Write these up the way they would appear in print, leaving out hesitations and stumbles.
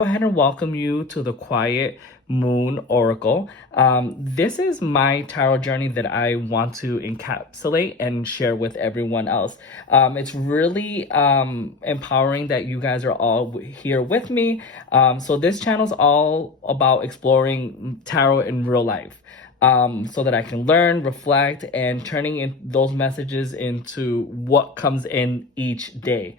Go ahead and welcome you to the Quiet Moon Oracle. This is my tarot journey that I want to encapsulate and share with everyone else. It's really empowering that you guys are all here with me. So this channel is all about exploring tarot in real life. So that I can learn, reflect, and turning in those messages into what comes in each day.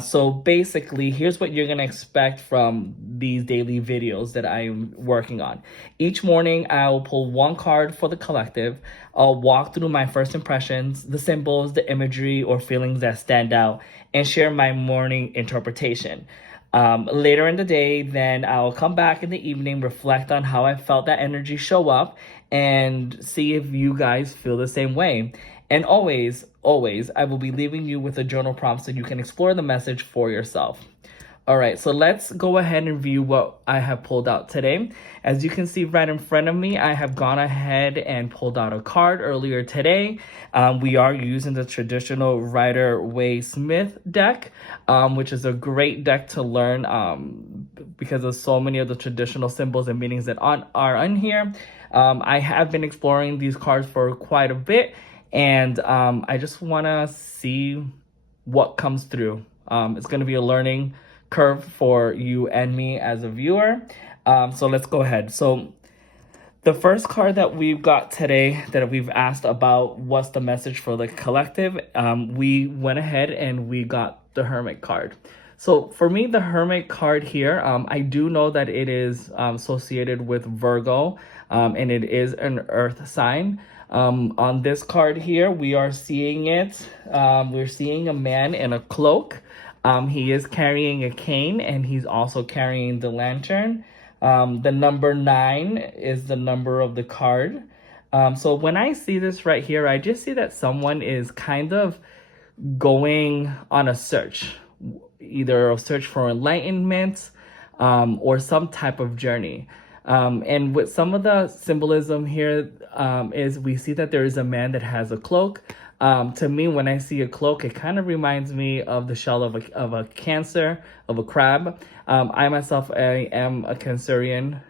So basically, here's what you're going to expect from these daily videos that I'm working on. Each morning, I'll pull one card for the collective. I'll walk through my first impressions, the symbols, the imagery, or feelings that stand out, and share my morning interpretation. Later in the day, then I'll come back in the evening, reflect on how I felt that energy show up, and see if you guys feel the same way. And always, I will be leaving you with a journal prompt so you can explore the message for yourself. All right, so let's go ahead and review what I have pulled out today. As you can see right in front of me, I have gone ahead and pulled out a card earlier today. We are using the traditional Rider-Waite-Smith deck, which is a great deck to learn because of so many of the traditional symbols and meanings that are on here. I have been exploring these cards for quite a bit, and I just want to see what comes through. It's going to be a learning curve for you and me as a viewer. So let's go ahead. So the first card that we've got today that we've asked about what's the message for the collective, we went ahead and we got the Hermit card. So for me, the Hermit card here, I do know that it is associated with Virgo, and it is an earth sign. On this card here, we are seeing it. We're seeing a man in a cloak. He is carrying a cane, and he's also carrying the lantern. The number 9 is the number of the card. So when I see this right here, I just see that someone is kind of going on a search, either a search for enlightenment or some type of journey. And with some of the symbolism here is we see that there is a man that has a cloak. To me, when I see a cloak, it kind of reminds me of the shell of a cancer, of a crab. I myself, I am a Cancerian.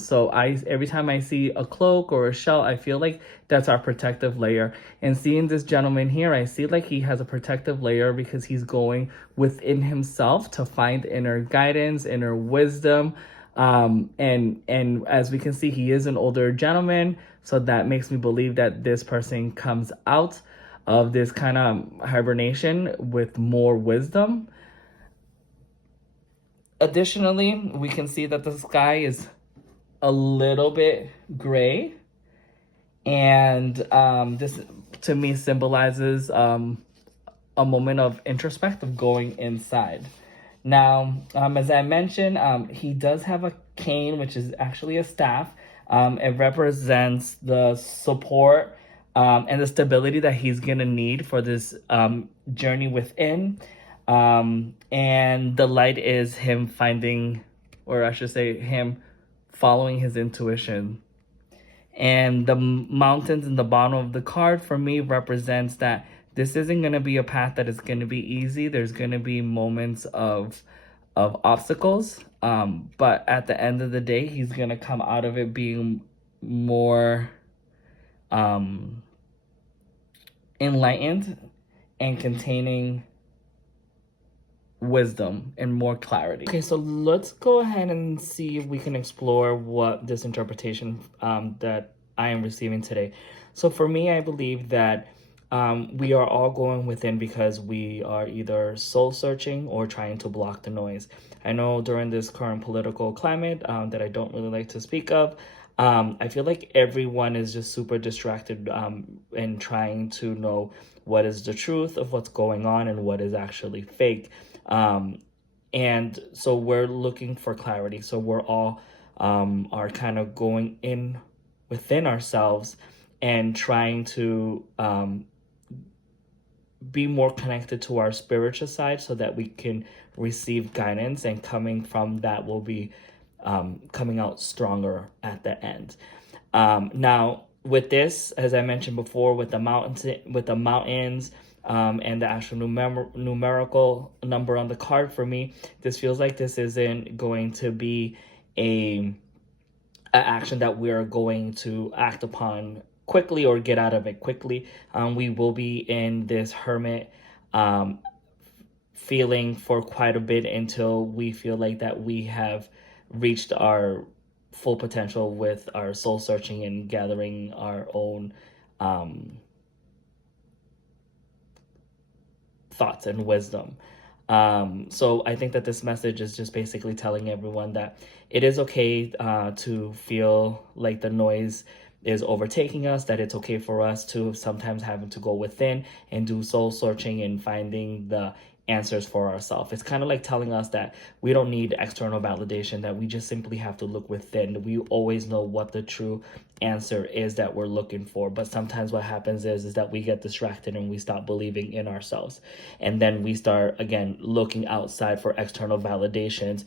So every time I see a cloak or a shell, I feel like that's our protective layer. And seeing this gentleman here, I see like he has a protective layer because he's going within himself to find inner guidance, inner wisdom. And as we can see, he is an older gentleman. So that makes me believe that this person comes out of this kind of hibernation with more wisdom. Additionally, we can see that the sky is a little bit gray. And this, to me, symbolizes a moment of introspective going inside. Now, as I mentioned, he does have a cane, which is actually a staff. It represents the support and the stability that he's going to need for this journey within. And the light is him finding, or I should say, him following his intuition. And the mountains in the bottom of the card for me represents that this isn't going to be a path that is going to be easy. There's going to be moments of obstacles. But at the end of the day, he's going to come out of it being more enlightened and containing wisdom and more clarity. Okay, so let's go ahead and see if we can explore what this interpretation that I am receiving today. So for me, I believe that we are all going within because we are either soul searching or trying to block the noise. I know during this current political climate that I don't really like to speak of, I feel like everyone is just super distracted and trying to know what is the truth of what's going on and what is actually fake. And so we're looking for clarity. So we're all are kind of going in within ourselves and trying to be more connected to our spiritual side so that we can receive guidance, and coming from that will be coming out stronger at the end. Now with this, as I mentioned before, with the mountains, and the actual numerical number on the card for me, this feels like this isn't going to be a action that we're going to act upon quickly or get out of it quickly. We will be in this hermit feeling for quite a bit until we feel like that we have reached our full potential with our soul searching and gathering our own thoughts and wisdom. So I think that this message is just basically telling everyone that it is okay to feel like the noise is overtaking us, that it's okay for us to sometimes having to go within and do soul searching and finding the answers for ourselves. It's kind of like telling us that we don't need external validation, that we just simply have to look within. We always know what the true answer is that we're looking for. But sometimes what happens is that we get distracted and we stop believing in ourselves. And then we start, again, looking outside for external validations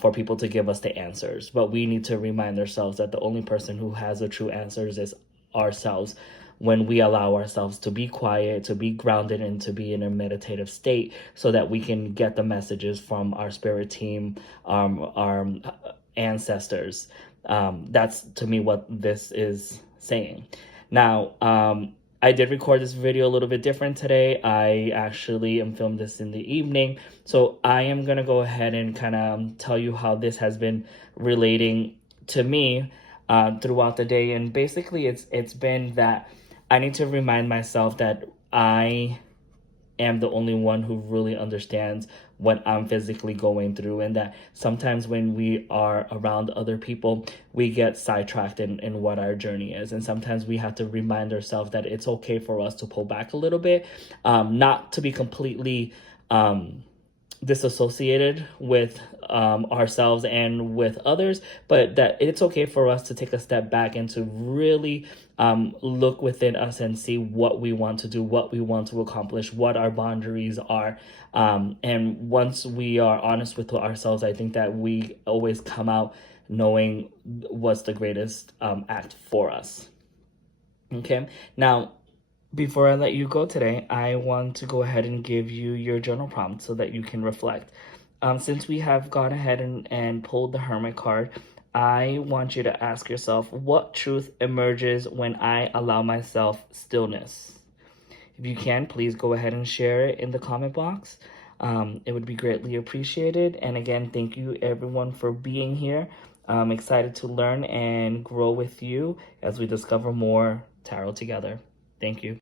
for people to give us the answers. But we need to remind ourselves that the only person who has the true answers is ourselves. When we allow ourselves to be quiet, to be grounded, and to be in a meditative state so that we can get the messages from our spirit team, our ancestors. That's to me what this is saying. Now, I did record this video a little bit different today. I actually am filmed this in the evening. So I am going to go ahead and kind of tell you how this has been relating to me throughout the day. And basically it's been that I need to remind myself that I am the only one who really understands what I'm physically going through, and that sometimes when we are around other people, we get sidetracked in what our journey is. And sometimes we have to remind ourselves that it's okay for us to pull back a little bit, not to be completely disassociated with ourselves and with others, but that it's okay for us to take a step back and to really look within us and see what we want to do, what we want to accomplish, what our boundaries are. And once we are honest with ourselves, I think that we always come out knowing what's the greatest act for us. Okay, now before I let you go today, I want to go ahead and give you your journal prompt so that you can reflect. Since we have gone ahead and pulled the Hermit card, I want you to ask yourself, what truth emerges when I allow myself stillness? If you can, please go ahead and share it in the comment box. It would be greatly appreciated. And again, thank you everyone for being here. I'm excited to learn and grow with you as we discover more tarot together. Thank you.